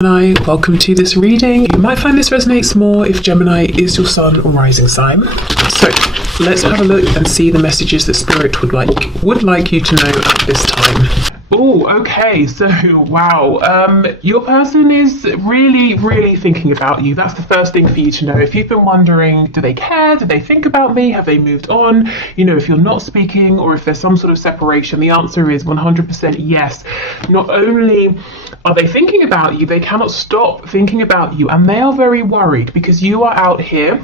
Gemini, welcome to this reading. You might find this resonates more if Gemini is your sun or rising sign. So let's have a look and see the messages that Spirit would like you to know at this time. Oh, okay, so wow, your person is really thinking about you. That's the first thing for you to know. If you've been wondering, do they care? Do they think about me? Have they moved on? You know, if you're not speaking or if there's some sort of separation, the answer is 100% yes. Not only are they thinking about you, they cannot stop thinking about you, and they are very worried because you are out here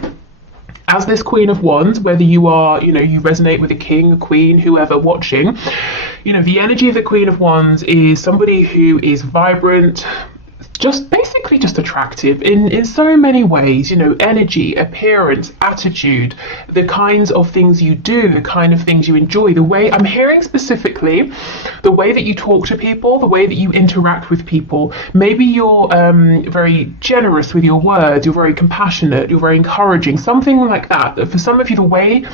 as this Queen of Wands, whether you are, you resonate with a king, a queen, whoever watching. The energy of the Queen of Wands is somebody who is vibrant, basically just attractive in so many ways, energy, appearance, attitude, the kinds of things you do, the kind of things you enjoy, the way I'm hearing specifically, the way that you talk to people, the way that you interact with people. Maybe you're very generous with your words, you're very compassionate, you're very encouraging, something like that. For some of you, the way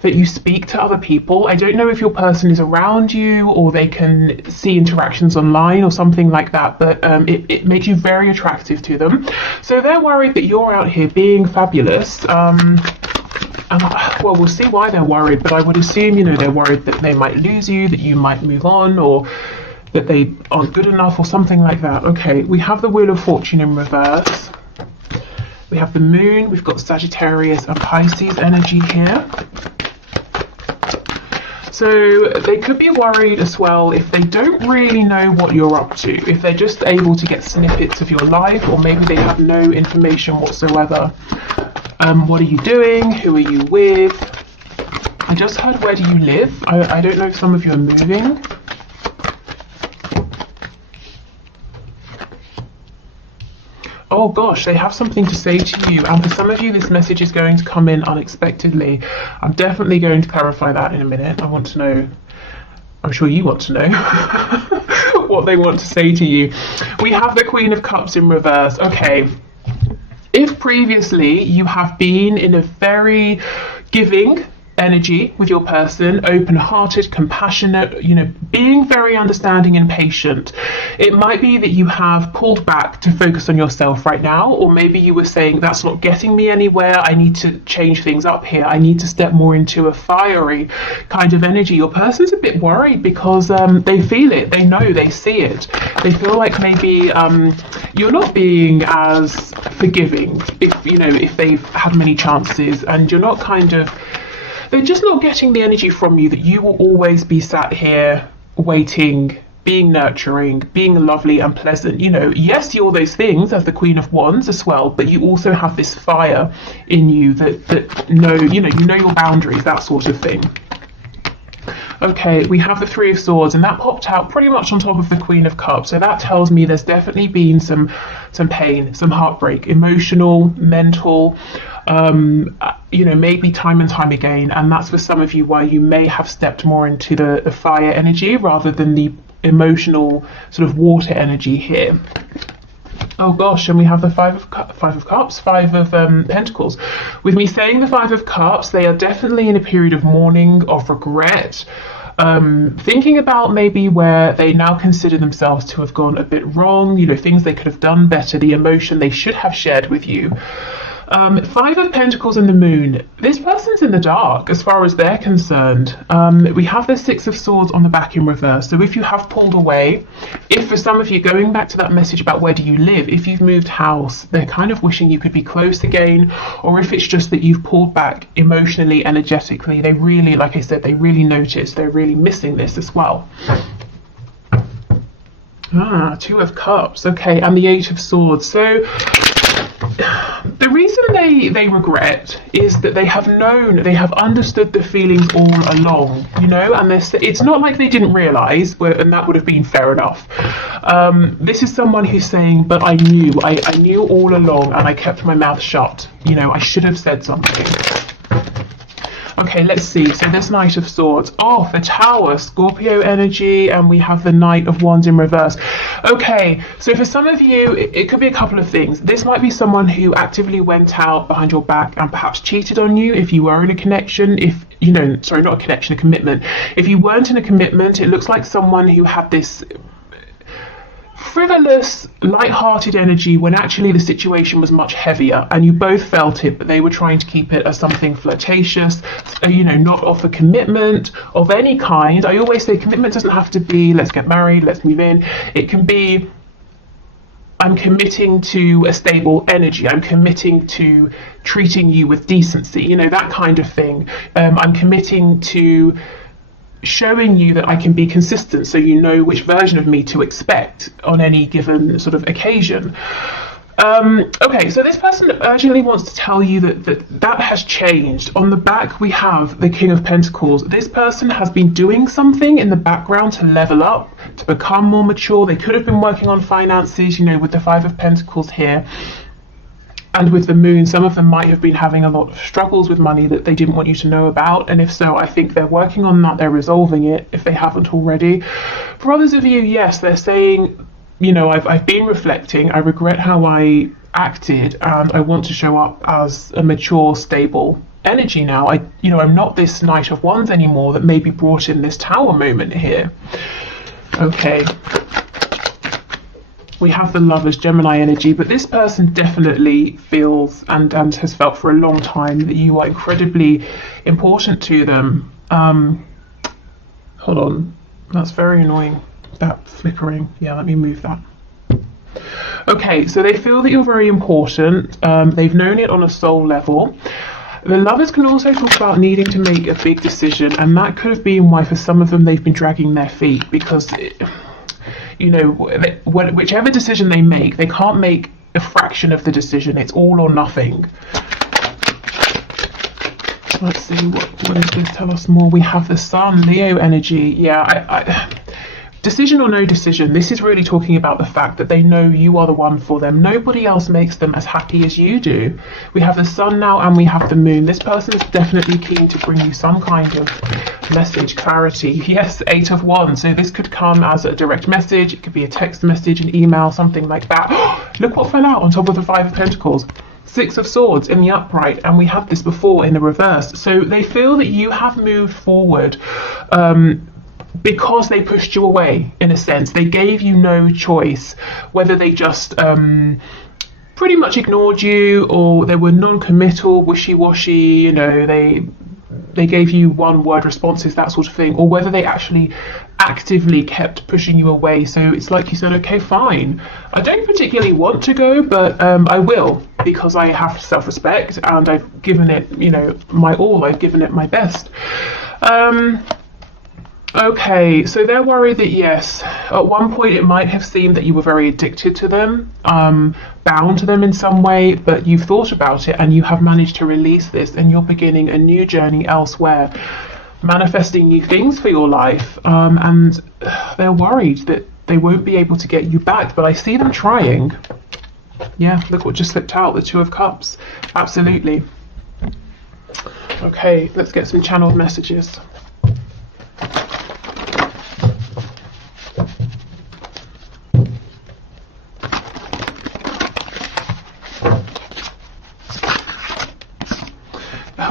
that you speak to other people, I don't know if your person is around you or they can see interactions online or something like that, but it makes you very attractive to them. So they're worried that you're out here being fabulous. And well, we'll see why they're worried, but I would assume, they're worried that they might lose you, that you might move on, or that they aren't good enough or something like that. Okay, we have the Wheel of Fortune in reverse. We have the Moon, we've got Sagittarius and Pisces energy here. So they could be worried as well if they don't really know what you're up to, if they're just able to get snippets of your life, or maybe they have no information whatsoever. What are you doing? Who are you with? I just heard, where do you live? I don't know if some of you are moving. Oh gosh, they have something to say to you, and for some of you this message is going to come in unexpectedly. I'm definitely going to clarify that in a minute. I want to know, I'm sure you want to know what they want to say to you. We have the Queen of Cups in reverse. Okay, if previously you have been in a very giving energy with your person, open-hearted, compassionate, being very understanding and patient, it might be that you have pulled back to focus on yourself right now, or maybe you were saying, that's not getting me anywhere, I need to change things up here, I need to step more into a fiery kind of energy. Your person's a bit worried because they feel it, they know, they see it, they feel like maybe you're not being as forgiving if they've had many chances, and you're not they're just not getting the energy from you that you will always be sat here waiting, being nurturing, being lovely and pleasant. Yes, you're those things as the Queen of Wands as well, but you also have this fire in you that know your boundaries, that sort of thing. Okay, we have the Three of Swords, and that popped out pretty much on top of the Queen of Cups. So that tells me there's definitely been some pain, some heartbreak, emotional, mental, maybe time and time again. And that's for some of you why you may have stepped more into the fire energy rather than the emotional sort of water energy here. Oh gosh, and we have the Five of Cups, Five of Pentacles. With me saying the Five of Cups, they are definitely in a period of mourning, of regret, thinking about maybe where they now consider themselves to have gone a bit wrong, things they could have done better, the emotion they should have shared with you. Five of Pentacles and the Moon. This person's in the dark as far as they're concerned. We have the Six of Swords on the back in reverse. So if you have pulled away, if for some of you, going back to that message about where do you live, if you've moved house, they're kind of wishing you could be close again, or if it's just that you've pulled back emotionally, energetically, they really, like I said, they really notice, they're really missing this as well. Two of Cups, okay, and the Eight of Swords. So the reason they regret is that they have understood the feelings all along, and it's not like they didn't realise, and that would have been fair enough. This is someone who's saying, but I knew all along, and I kept my mouth shut. I should have said something. Okay, let's see. So this Knight of Swords. Oh, the Tower, Scorpio energy, and we have the Knight of Wands in reverse. Okay, so for some of you, it could be a couple of things. This might be someone who actively went out behind your back and perhaps cheated on you if you were in a connection. Sorry, not a connection, a commitment. If you weren't in a commitment, it looks like someone who had this frivolous, light-hearted energy when actually the situation was much heavier, and you both felt it, but they were trying to keep it as something flirtatious, you know, not offer commitment of any kind. I always say commitment doesn't have to be let's get married, let's move in. It can be I'm committing to a stable energy. I'm committing to treating you with decency, you know, that kind of thing. I'm committing to showing you that I can be consistent, so you know which version of me to expect on any given sort of occasion. Okay, so this person urgently wants to tell you that has changed. On the back, we have the King of Pentacles. This person has been doing something in the background to level up, to become more mature. They could have been working on finances, you know, with the Five of Pentacles here. And with the Moon, some of them might have been having a lot of struggles with money that they didn't want you to know about. And if so, I think they're working on that. They're resolving it if they haven't already. For others of you, yes, they're saying, you know, I've been reflecting. I regret how I acted, and I want to show up as a mature, stable energy now. I'm not this Knight of Wands anymore that maybe brought in this Tower moment here. Okay. We have the Lovers, Gemini energy, but this person definitely feels and has felt for a long time that you are incredibly important to them. Hold on, that's very annoying, that flickering. Yeah, let me move that. Okay, so they feel that you're very important. They've known it on a soul level. The Lovers can also talk about needing to make a big decision, and that could have been why for some of them they've been dragging their feet, because you know, whichever decision they make, they can't make a fraction of the decision. It's all or nothing. Let's see, what does this tell us more? We have the Sun, Leo energy. Yeah, decision or no decision, this is really talking about the fact that they know you are the one for them. Nobody else makes them as happy as you do. We have the Sun now and we have the Moon. This person is definitely keen to bring you some kind of message, clarity. Yes, Eight of Wands. So this could come as a direct message. It could be a text message, an email, something like that. Look what fell out on top of the Five of Pentacles. Six of Swords in the upright, and we had this before in the reverse. So they feel that you have moved forward because they pushed you away, in a sense. They gave you no choice, whether they just pretty much ignored you, or they were non-committal, wishy-washy, you know, they gave you one-word responses, that sort of thing, or whether they actually actively kept pushing you away. So it's like you said, okay, fine, I don't particularly want to go, but I will, because I have self-respect and I've given it, you know, my all. I've given it my best. Okay, so they're worried that, yes, at one point it might have seemed that you were very addicted to them, bound to them in some way, but you've thought about it and you have managed to release this, and you're beginning a new journey elsewhere, manifesting new things for your life, and they're worried that they won't be able to get you back, but I see them trying. Yeah, look what just slipped out, the Two of Cups. Absolutely. Okay, let's get some channeled messages.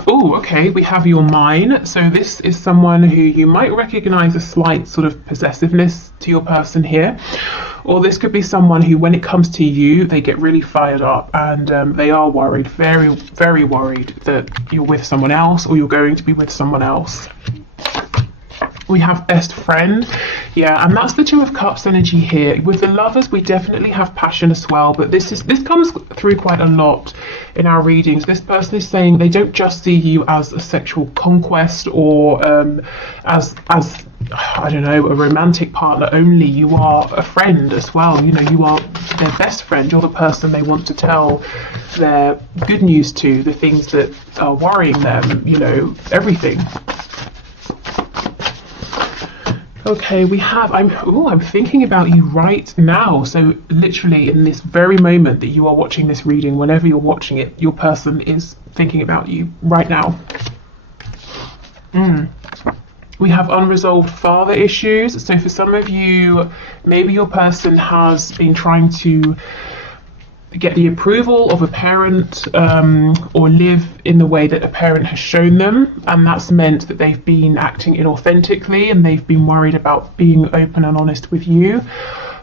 Oh, okay, we have your mine. So this is someone who you might recognize a slight sort of possessiveness to your person here. Or this could be someone who, when it comes to you, they get really fired up, and they are worried, very, very worried that you're with someone else, or you're going to be with someone else. We have best friend. Yeah, and that's the Two of Cups energy here. With the Lovers, we definitely have passion as well, but this comes through quite a lot in our readings. This person is saying they don't just see you as a sexual conquest, or as I don't know, a romantic partner only. You are a friend as well. You know, you are their best friend. You're the person they want to tell their good news to, the things that are worrying them, you know, everything. Okay, we have, I'm thinking about you right now. So literally in this very moment that you are watching this reading, whenever you're watching it, your person is thinking about you right now. We have unresolved father issues. So for some of you, maybe your person has been trying to get the approval of a parent, or live in the way that a parent has shown them, and that's meant that they've been acting inauthentically, and they've been worried about being open and honest with you.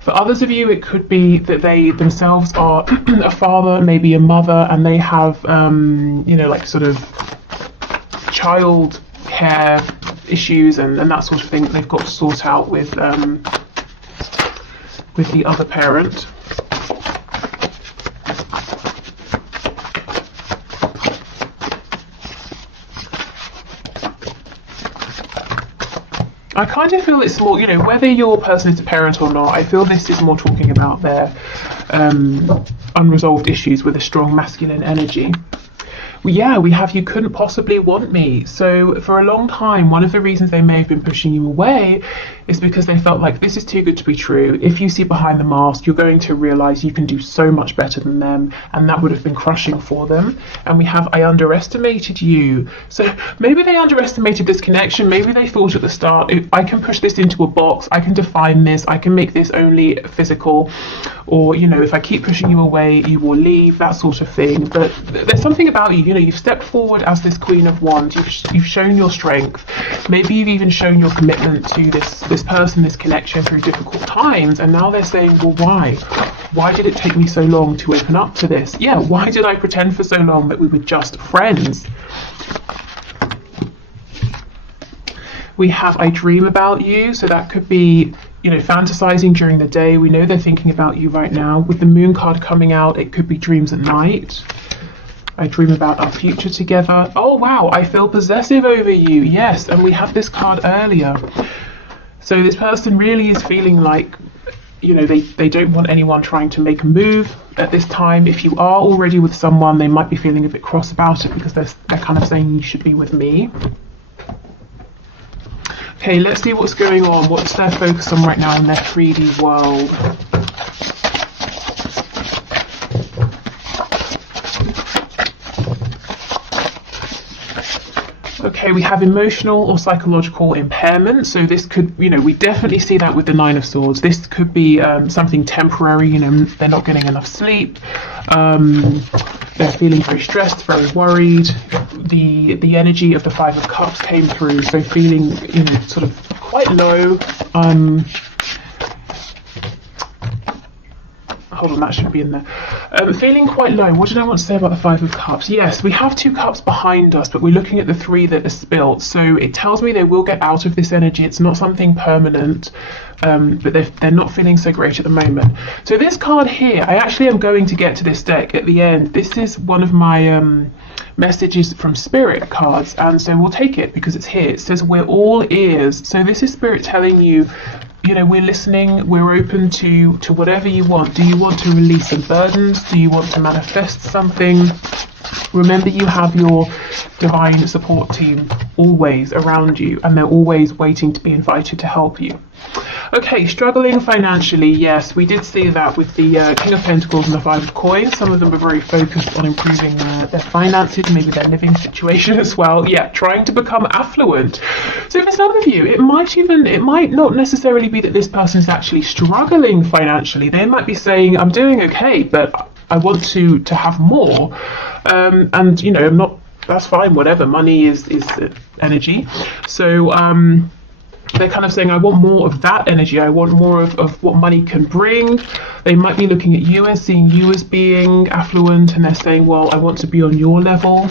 For others of you, it could be that they themselves are a father, maybe a mother, and they have, you know, like sort of child care issues and that sort of thing that they've got to sort out with the other parent. I kind of feel it's more, you know, whether your person is a parent or not, I feel this is more talking about their unresolved issues with a strong masculine energy. Well, yeah, we have you couldn't possibly want me. So for a long time, one of the reasons they may have been pushing you away is because they felt like this is too good to be true. If you see behind the mask, you're going to realize you can do so much better than them, and that would have been crushing for them. And we have, I underestimated you. So maybe they underestimated this connection. Maybe they thought at the start, I can push this into a box, I can define this, I can make this only physical, or, you know, if I keep pushing you away, you will leave, that sort of thing. But there's something about you, you know, you've stepped forward as this Queen of Wands, you've shown your strength, maybe you've even shown your commitment to this person, this connection through difficult times, and now they're saying, well, why did it take me so long to open up to this? Yeah, why did I pretend for so long that we were just friends? We have I dream about you, so that could be, you know, fantasizing during the day. We know they're thinking about you right now. With the moon card coming out, it could be dreams at night. I dream about our future together. Oh wow, I feel possessive over you. Yes, and we had this card earlier. So this person really is feeling like, you know, they don't want anyone trying to make a move at this time. If you are already with someone, they might be feeling a bit cross about it because they're kind of saying you should be with me. Okay, let's see what's going on. What's their focus on right now in their 3D world? Okay, we have emotional or psychological impairment. So this could, you know, we definitely see that with the Nine of Swords. This could be something temporary, you know, they're not getting enough sleep. They're feeling very stressed, very worried. The energy of the Five of Cups came through, so feeling, you know, sort of quite low. Hold on, that should be in there. Feeling quite low. What did I want to say about the Five of Cups? Yes, we have two cups behind us, but we're looking at the three that are spilt. So it tells me they will get out of this energy. It's not something permanent, but they're not feeling so great at the moment. So this card here, I actually am going to get to this deck at the end. This is one of my messages from Spirit cards, and so we'll take it because it's here. It says we're all ears. So this is Spirit telling you, you know, we're listening, we're open to whatever you want. Do you want to release some burdens? Do you want to manifest something? Remember, you have your divine support team always around you, and they're always waiting to be invited to help you. Okay, struggling financially, yes, we did see that with the King of Pentacles and the Five of Coins. Some of them are very focused on improving their finances, maybe their living situation as well. Yeah, trying to become affluent. So for some of you, it might not necessarily be that this person is actually struggling financially. They might be saying, I'm doing okay, but I want to have more. And, you know, I'm not, that's fine, whatever. Money is energy. So, they're kind of saying, I want more of that energy. I want more of what money can bring. They might be looking at you and seeing you as being affluent, and they're saying, well, I want to be on your level.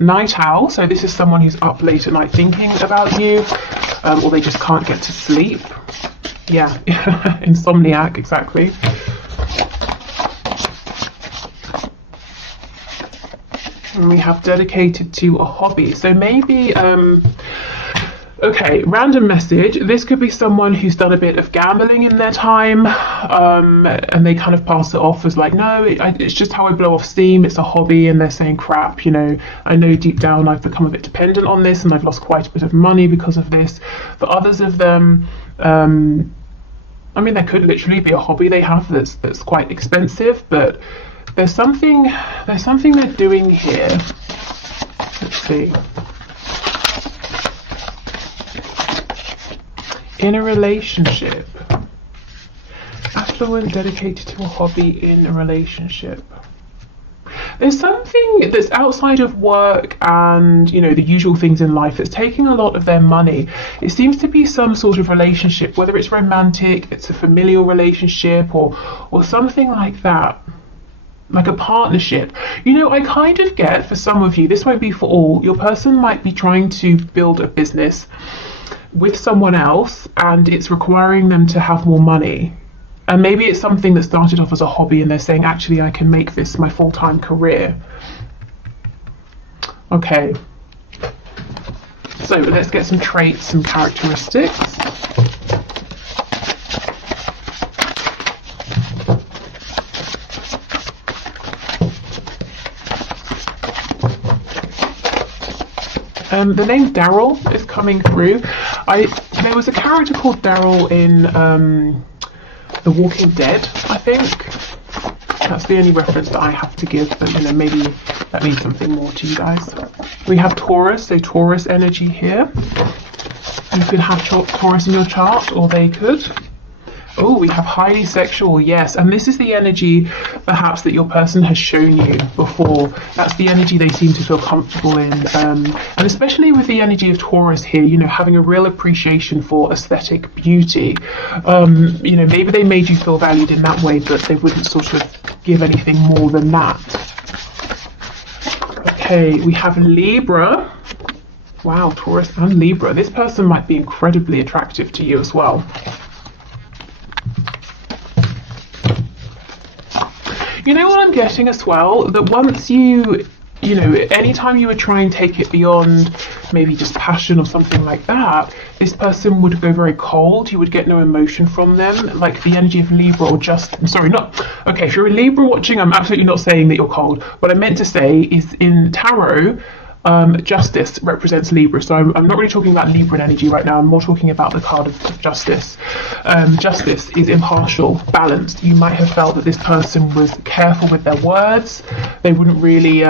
Night owl. So this is someone who's up late at night thinking about you, or they just can't get to sleep. Yeah, insomniac, exactly. And we have dedicated to a hobby. So maybe, okay, random message. This could be someone who's done a bit of gambling in their time, and they kind of pass it off as like, no, it's just how I blow off steam. It's a hobby, and they're saying, crap, you know, I know deep down I've become a bit dependent on this, and I've lost quite a bit of money because of this. For others of them, I mean, there could literally be a hobby they have that's quite expensive, but there's something they're doing here. Let's see. In a relationship. Affluent, dedicated to a hobby in a relationship. There's something that's outside of work and, you know, the usual things in life that's taking a lot of their money. It seems to be some sort of relationship, whether it's romantic, it's a familial relationship, or something like that. Like a partnership. You know, I kind of get, for some of you, this won't be for all, your person might be trying to build a business with someone else and it's requiring them to have more money. And maybe it's something that started off as a hobby and they're saying, actually, I can make this my full-time career. Okay. So let's get some traits, some characteristics. The name Daryl is coming through. There was a character called Daryl in The Walking Dead, I think. That's the only reference that I have to give, but you know, maybe that means something more to you guys. We have Taurus, so Taurus energy here. You could have Taurus in your chart, or they could. Oh, we have highly sexual, yes. And this is the energy, perhaps, that your person has shown you before. That's the energy they seem to feel comfortable in. And especially with the energy of Taurus here, you know, having a real appreciation for aesthetic beauty. You know, maybe they made you feel valued in that way, but they wouldn't sort of give anything more than that. Okay, we have Libra. Wow, Taurus and Libra. This person might be incredibly attractive to you as well. You know what I'm getting as well? That once you know, anytime you would try and take it beyond maybe just passion or something like that, this person would go very cold. You would get no emotion from them, like the energy of Libra or just, sorry, not, okay, if you're a Libra watching, I'm absolutely not saying that you're cold. What I meant to say is in tarot, justice represents Libra, so I'm not really talking about Libran energy right now. I'm more talking about the card of justice. Justice is impartial, balanced. You might have felt that this person was careful with their words. They wouldn't really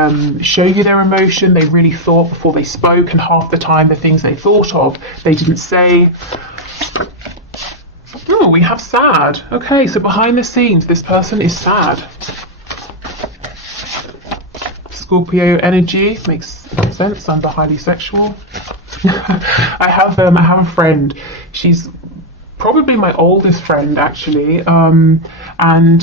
show you their emotion. They really thought before they spoke, and half the time the things they thought of, they didn't say. Oh, we have sad. Okay, so behind the scenes, this person is sad. Scorpio energy makes sense under highly sexual. I have a friend. She's probably my oldest friend actually, and I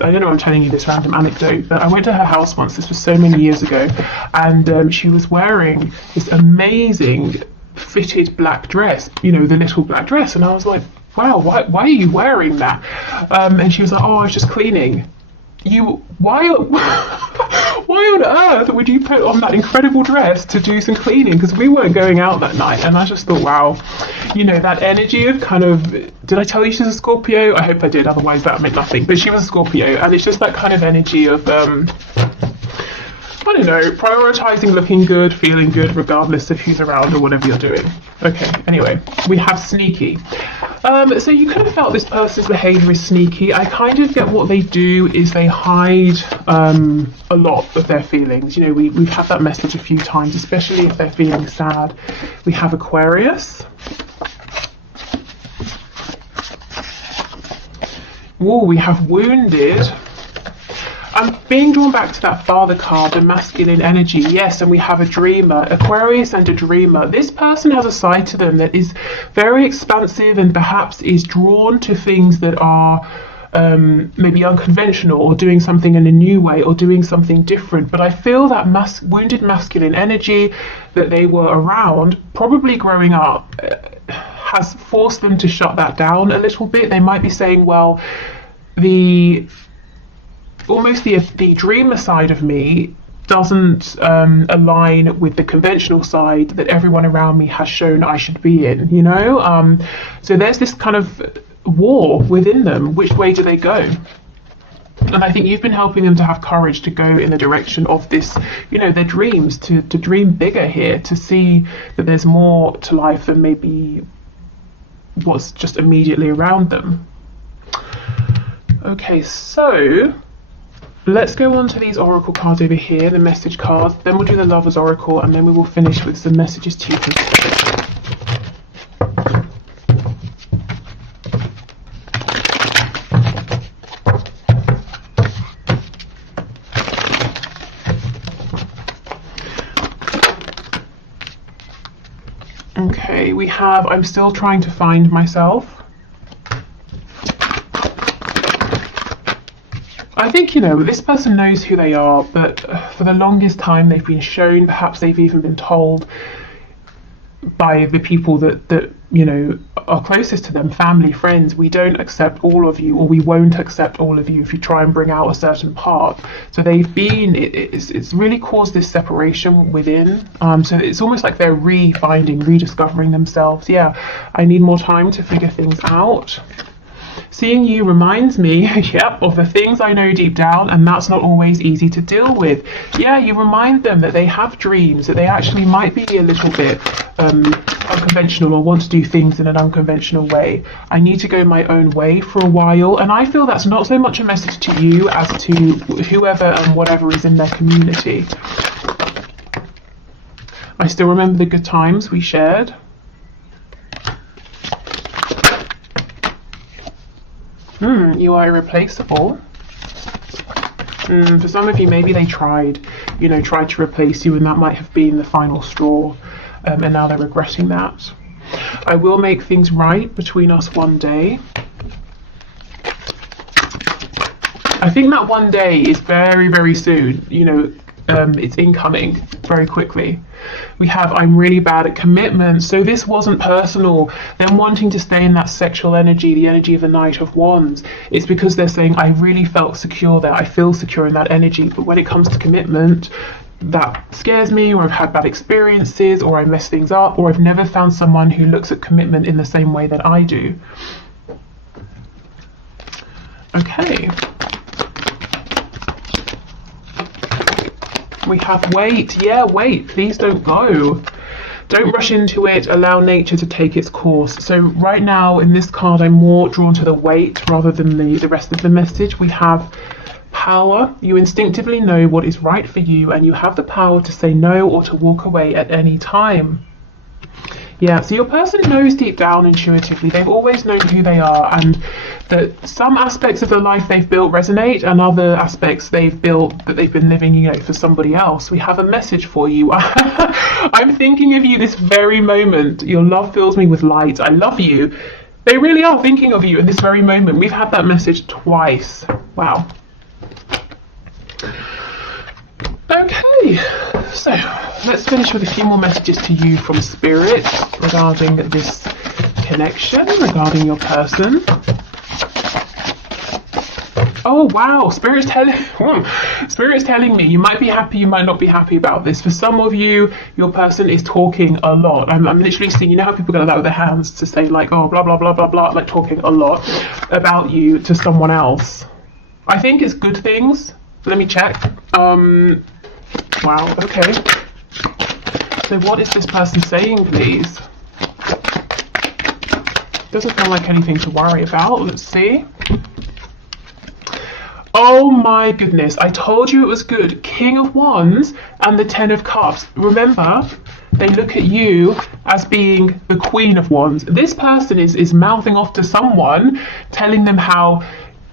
don't know, I'm telling you this random anecdote, but I went to her house once. This was so many years ago, and she was wearing this amazing fitted black dress, you know, the little black dress, and I was like, wow, why are you wearing that? And she was like, oh, I was just cleaning. Why on earth would you put on that incredible dress to do some cleaning? Because we weren't going out that night, and I just thought, wow, you know, that energy of kind of, did I tell you she's a Scorpio? I hope I did, otherwise that meant nothing. But she was a Scorpio, and it's just that kind of energy of I don't know, prioritizing looking good, feeling good, regardless of who's around or whatever you're doing. Okay, anyway, we have sneaky. So you could have felt this person's behavior is sneaky. I kind of get what they do is they hide a lot of their feelings. You know, we've had that message a few times, especially if they're feeling sad. We have Aquarius. Oh, we have wounded. I'm being drawn back to that father card, the masculine energy, yes, and we have a dreamer, Aquarius and a dreamer. This person has a side to them that is very expansive and perhaps is drawn to things that are maybe unconventional, or doing something in a new way, or doing something different. But I feel that wounded masculine energy that they were around, probably growing up, has forced them to shut that down a little bit. They might be saying, well, almost the dreamer side of me doesn't align with the conventional side that everyone around me has shown I should be in, you know? So there's this kind of war within them. Which way do they go? And I think you've been helping them to have courage to go in the direction of this, you know, their dreams, to dream bigger here, to see that there's more to life than maybe what's just immediately around them. Okay, so let's go on to these oracle cards over here, the message cards, then we'll do the Lover's Oracle, and then we will finish with some messages to you. have, I'm still trying to find myself. I think, you know, this person knows who they are, but for the longest time they've been shown, perhaps they've even been told by the people that you know are closest to them, family, friends, we don't accept all of you, or we won't accept all of you if you try and bring out a certain part. So they've been, it's really caused this separation within, so it's almost like they're rediscovering themselves. Yeah, I need more time to figure things out. Seeing you reminds me, yep, of the things I know deep down, and that's not always easy to deal with. Yeah, you remind them that they have dreams, that they actually might be a little bit unconventional or want to do things in an unconventional way. I need to go my own way for a while, and I feel that's not so much a message to you as to whoever and whatever is in their community. I still remember the good times we shared. You are irreplaceable. For some of you, maybe they tried to replace you, and that might have been the final straw, and now they're regretting that. I will make things right between us one day. I think that one day is very, very soon. You know, it's incoming very quickly. We have, I'm really bad at commitment. So this wasn't personal, them wanting to stay in that sexual energy, the energy of the Knight of Wands. It's because they're saying, I really felt secure there, I feel secure in that energy, but when it comes to commitment, that scares me, or I've had bad experiences, or I mess things up, or I've never found someone who looks at commitment in the same way that I do. Okay. We have wait. Yeah, wait. Please don't go. Don't rush into it. Allow nature to take its course. So right now in this card, I'm more drawn to the wait rather than the rest of the message. We have power. You instinctively know what is right for you, and you have the power to say no or to walk away at any time. Yeah, so your person knows deep down intuitively, they've always known who they are, and that some aspects of the life they've built resonate, and other aspects they've built that they've been living, you know, for somebody else. We have a message for you. I'm thinking of you this very moment. Your love fills me with light. I love you. They really are thinking of you in this very moment. We've had that message twice. Wow. Okay, so let's finish with a few more messages to you from Spirit regarding this connection, regarding your person. Oh wow, Spirit's telling me you might be happy, you might not be happy about this. For some of you, your person is talking a lot. I'm literally seeing, you know how people go like that with their hands to say like, oh, blah, blah, blah, blah, blah, like talking a lot about you to someone else. I think it's good things. Let me check. Wow, okay. So what is this person saying, please? Doesn't feel like anything to worry about. Let's see. Oh my goodness, I told you it was good. King of Wands and the Ten of Cups. Remember, they look at you as being the Queen of Wands. This person is mouthing off to someone, telling them how,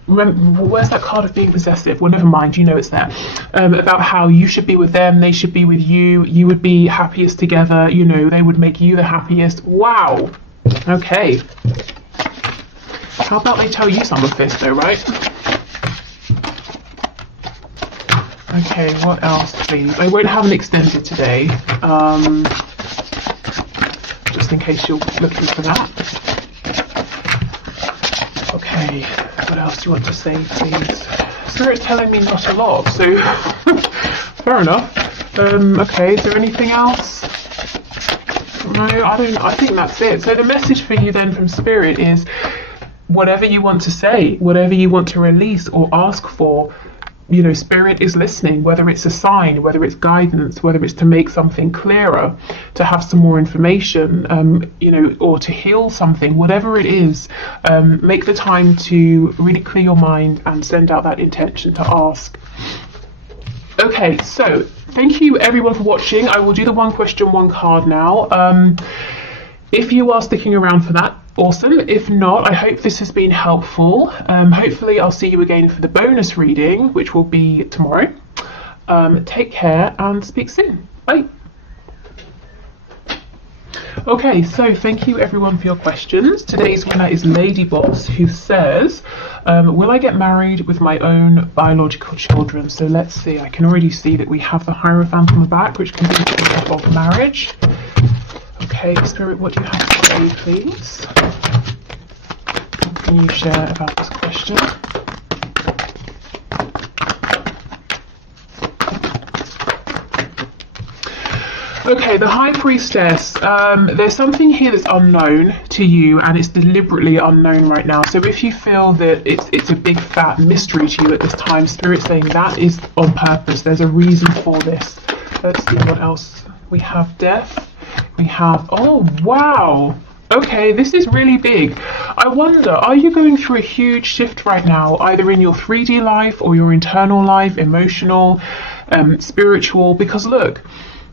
remember, where's that card of being possessive? Well, never mind, you know it's there. About how you should be with them, they should be with you, you would be happiest together, you know, they would make you the happiest. Wow. Okay. How about they tell you some of this though, right? Okay, what else, please? I won't have an extended today, just in case you're looking for that. Okay, what else do you want to say, please? Spirit's telling me not a lot, so fair enough. Okay, is there anything else? No, I think that's it. So the message for you then from Spirit is whatever you want to say, whatever you want to release or ask for, you know, Spirit is listening, whether it's a sign, whether it's guidance, whether it's to make something clearer, to have some more information, you know, or to heal something, whatever it is, make the time to really clear your mind and send out that intention to ask. Okay, so thank you everyone for watching. I will do the one question, one card now. If you are sticking around for that, awesome. If not, I hope this has been helpful. Hopefully I'll see you again for the bonus reading, which will be tomorrow. Take care and speak soon. Bye. Okay, so thank you everyone for your questions. Today's winner is Ladybots, who says, will I get married with my own biological children? So let's see, I can already see that we have the Hierophant on the back, which can be indicative of marriage. Okay, Spirit, what do you have to say, please? What can you share about this question? Okay, the High Priestess, there's something here that's unknown to you, and it's deliberately unknown right now. So if you feel that it's a big fat mystery to you at this time, Spirit's saying that is on purpose. There's a reason for this. Let's see what else. We have Death. We have, oh wow, okay, this is really big. I wonder, are you going through a huge shift right now, either in your 3D life or your internal life, emotional, spiritual? Because look,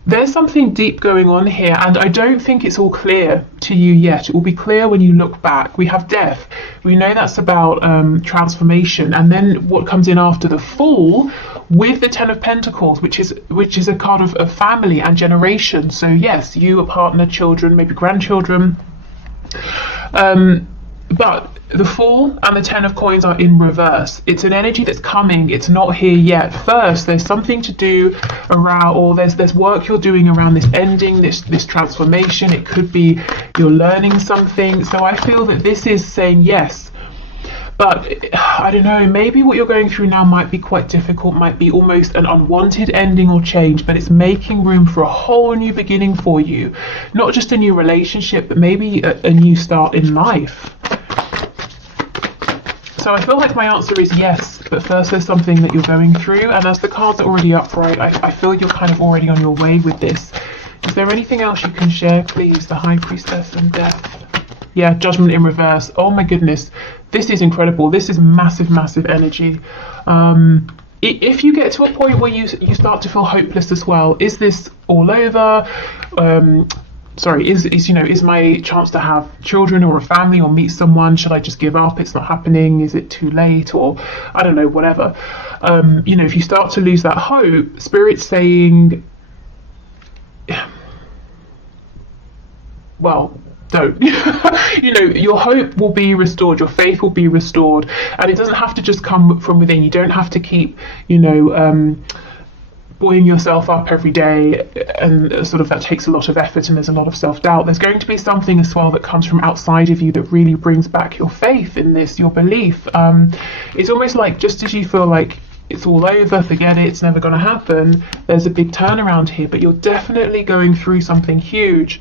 there's something deep going on here, and I don't think it's all clear to you yet. It will be clear when you look back. We have Death. We know that's about transformation, and then what comes in after the Fall with the Ten of Pentacles, which is a card of family and generation. So yes, you, a partner, children, maybe grandchildren. But the Fool and the Ten of Coins are in reverse. It's an energy that's coming. It's not here yet. First, there's something to do around, or there's work you're doing around this ending, this transformation. It could be you're learning something. So I feel that this is saying yes. But I don't know, maybe what you're going through now might be quite difficult, might be almost an unwanted ending or change, but it's making room for a whole new beginning for you. Not just a new relationship, but maybe a new start in life. So I feel like my answer is yes, but first there's something that you're going through, and as the cards are already upright, I feel you're kind of already on your way with this. Is there anything else you can share, please? The High Priestess and Death. Yeah, Judgment in reverse. Oh my goodness, this is incredible. This is massive, massive energy. If you get to a point where you start to feel hopeless as well, is this all over? Sorry, is my chance to have children or a family or meet someone, should I just give up? It's not happening. Is it too late? Or I don't know, whatever. If you start to lose that hope, Spirit's saying, well, don't. Your hope will be restored, your faith will be restored, and it doesn't have to just come from within. You don't have to keep, buoying yourself up every day, and sort of that takes a lot of effort, and there's a lot of self-doubt. There's going to be something as well that comes from outside of you that really brings back your faith in this, your belief. It's almost like, just as you feel like it's all over, forget it, it's never going to happen, there's a big turnaround here, but you're definitely going through something huge.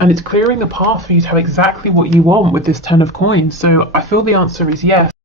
And it's clearing the path for you to have exactly what you want with this Ten of Coins. So I feel the answer is yes.